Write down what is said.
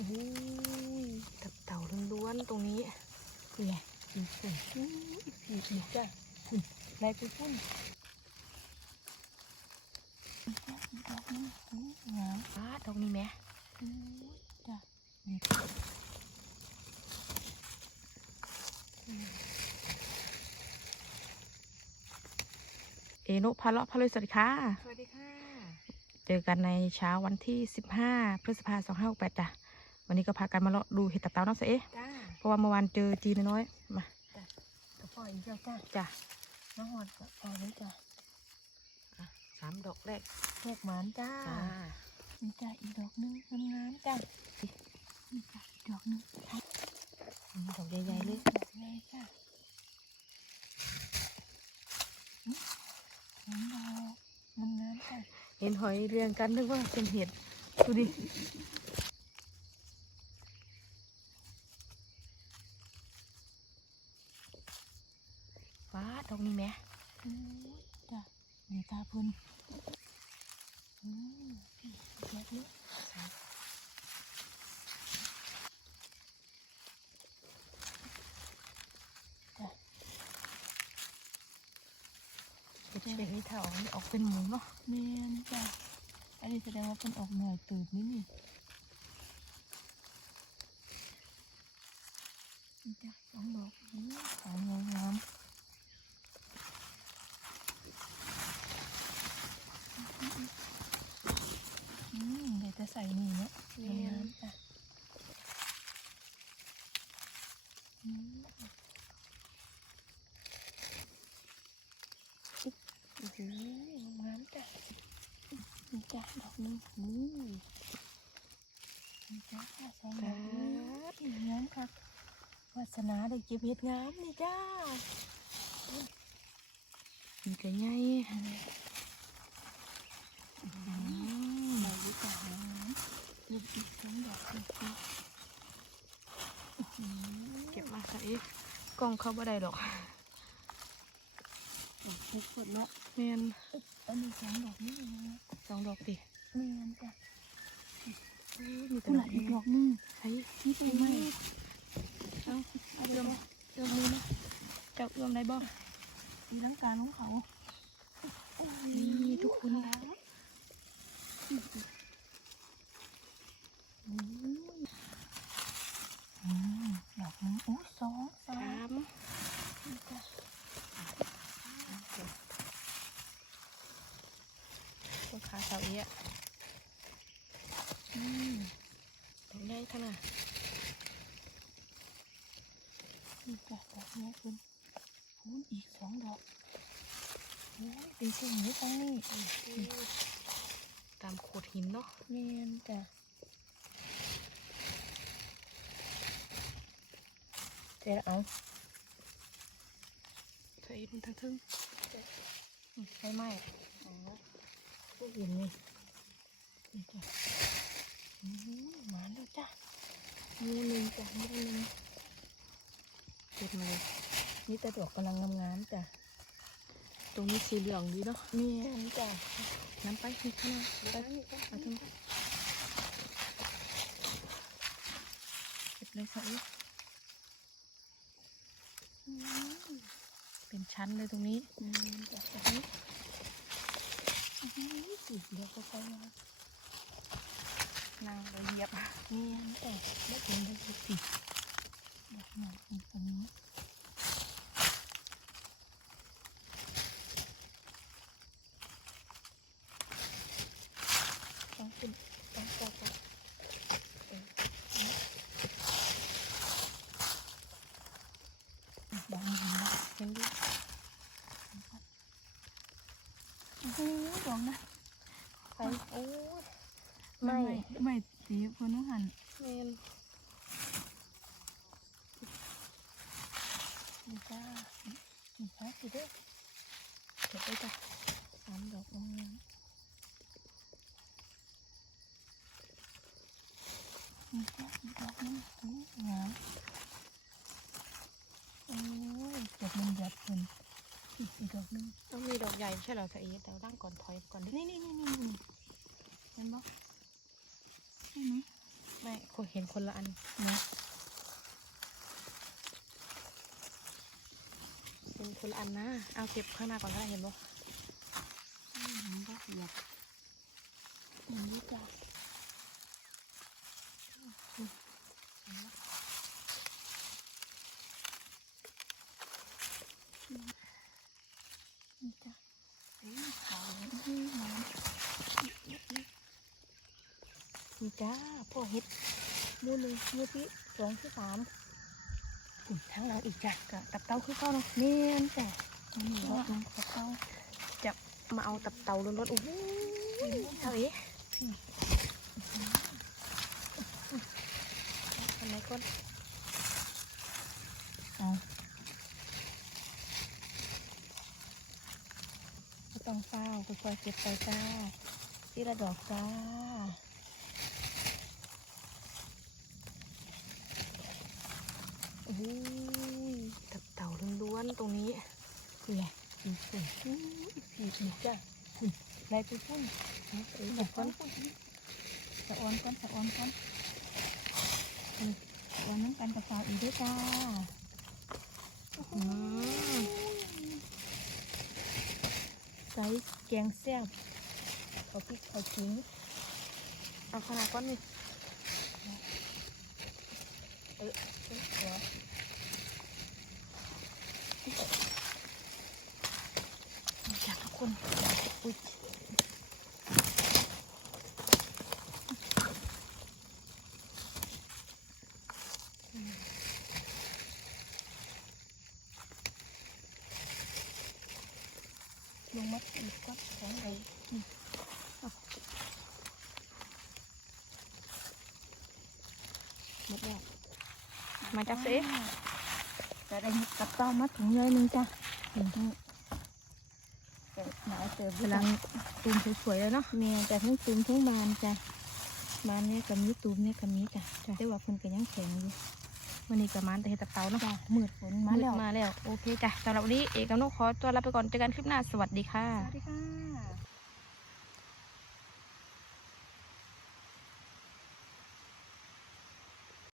ตับเต่าล้วนๆตรงนี้นี่ไงอีกฝุ่นอื้อผีอีกจ้ะลายไปฝุ่นดอกนึงอื้งามฟ้าตรงนี้ไหมจ้ะนี่เอโนพาเลาะพาเลยสวัสดีค่ะ สวัสดีค่ะ เจอกันในเช้าวันที่ 15 พฤษภาคม2568จ้ะ วันนี้ก็พากันมาเลาะดูเห็ดตับเต่าเน้องเสเอจ้าเพราะว่าเมื่อวานเจอจีนน้อยๆมากระป๋อยอีกแล้วจ้ะจ้ะน้องหอดกระป๋อยเลยจ้ะอะสามดอกแรกแยกหมานจ้าจ้านี่จ้ะอีกดอกนึงงามๆจ้ะนี่จ้ะอีกดอกนึงค่ะอืมดอกใหญ่ๆเลยดอกใหญ่จ้ะอื้อสองดอกงามๆจ้ะเห็นหอยเรียงกันนึกว่าเป็นเห็ดดูดิ ฟ้าตรงนี้ไหมอืมจ้ะนี่ตาเพุ่นอืมพี่เจ็บเลยจ้ะเห็ดเห็ดนี่ถ้าออกนี่ออกเป็นหมูเนาะเมียนจ้ะอันนี้แสดงว่าเพิ่นออกหน่อยตื่นนี่นี่นี่จ้ะสองดอกอืมสองงามงามอืมเดี๋ยวจะใส่นี่เนาะเมียนจ้ะอืมอื้อหืองามจ้ะนี่จ้ะดอกหนึงนี่นี่จ้ะสองดอกนี่งามค่ะวาสนาได้เก็บเห็ดงามนี่จ้ามีกระไง อันนี้อืมใบวิจารณ์ นี่อีกสองดอกนี่จ้ะอื้อหือเก็บมาใส่กล้องเข้าบ่ได้หรอกดอกทุกคนเนาะเมียนอันนี้สองดอกนี่นะสองดอกดิเมียนจ้ะอุ้ยมีแต่ผู้ดหอลากยใหอีกดญ่อกหนึงใส่นี่เป็นไงเอาเอาเอื้เดี๋อยวมเอื้อมมือนะเจ้าเอื้อมได้บ่ตีลังกาของเขานี่ทุกคนอืมอืมดอกนึงอู้สองสามะต้นขาเสาเอี้ยอืมดอกใหญ่ขนาดนี่จ้ะดอกนี้คุณคูณอีกสองดอกโอ้ยเป็นสิ่งนี้ตรงนี้ตามโขดหินเนาะเมียนจ้ะเจ๊ เอาใส่มันทั้งทึ่งใช่ไหมอ๋อผู้หญิงนี่นี่จ้ะอืมหมาแล้วจ้ะมือหนึ่งจ้ะมือหนึ่งเก็บมาเลยนี่แต่ดอกกำลังงามๆจ้ะตรงนี้สีเหลืองดีเนาะเมียนจ้ะน้ำไปนี่ข้างหน้าไปเอาทั้งเก็บเลยค่ะเอ๊ะ อืม เป็น ชั้นเลยตรงนี้เมียนจ้ะแบบนี้อื้อหือสิเดี๋ยวก็ไปมานางเลยเหยียบเมียนจ้ะได้เป็นได้สิสิดอกหน่อยอีกตรงนี้ต้องขึ้นต้องจับต้องเออดอกนี้นะ เห็นดิ โอ้โหดอกนะ ไปโอ้ย ไม่ไม่สีคนนู้นหันเมนนี่จ้านี่จ้าสิเด้อเก็บไปจ้ะสามดอกงามนี่จ้าอีกดอกนึงอู้งามโอ้ยดอกมันหยัดคนอีกดอกนึงต้องมีดอกใหญ่ไม่ใช่เหรอสะอีแต่ตั้งก่อนถอยก่อนดินี่นี่นี่นี่นี่ เห็นบ่ใช่ไหมไม่โขดเห็นคนละอันนะเห็นคนละอันนะ เอาเก็บข้างหน้าก่อนก็ได้เห็นบ่อืมมันก็เหยียบอย่างนี้จ้ะนี่จ้ะเอ้ยขาวนี่มันนี่จ้าพ่อเห็ด มือหนึ่งมือที่สองที่สามอุ่นทั้งหลังอีกจ้ะกะตับเต้าคือเข้าเนาะเมียนจ้ะมันมีรถน้ำกระเป๋าจะมาเอาตับเต่าล้วนๆโอ้โหเท่าเอ๊ะอันไหนก่อนเอาก็ต้องเฝ้าค่อยๆเก็บไปจ้าทีละดอกจ้า โอ้โห ตับเต่าล้วนๆตรงนี้คือไงสีสวยสีอีกจ้ะลายกุ้งพุ่นเอาไปหมดก้อนสะออนก้อนสะออนก้อนสะออนน้ำกันกระเป๋าอีกด้วยจ้าใส่แกงแซ่บเอาพริกเอาขิงเอาขนาดก้อนนี่เออเออหัว นี่จ้ะทุกคนอุ๊ยลงมัดอีกก้อนขอ กเซจะได้กระเป๋ามาถุงเลยหนึงจ้ะถุงทั้งเกิดหนาวเติบกำลังตูมสวยๆเลยเนาะเมียแต่ทั้งตูมทั้งบานจ้ะบานเนี่ยกับมีตูมเนี่ยกับมีจ้ะแต่ว่าเพิ่นก็ยังแข็งอยู่วันนี้กับมันแต่เห็ดตับเต่าเนาะจ้ะมืดฝนมาแล้วมาแล้วโอเคจ้ะสำหรับวันนี้เอกกับนุขอตัวลาไปก่อนเจอกันคลิปหน้าสวัสดีค่ะสวัสดีค่ะ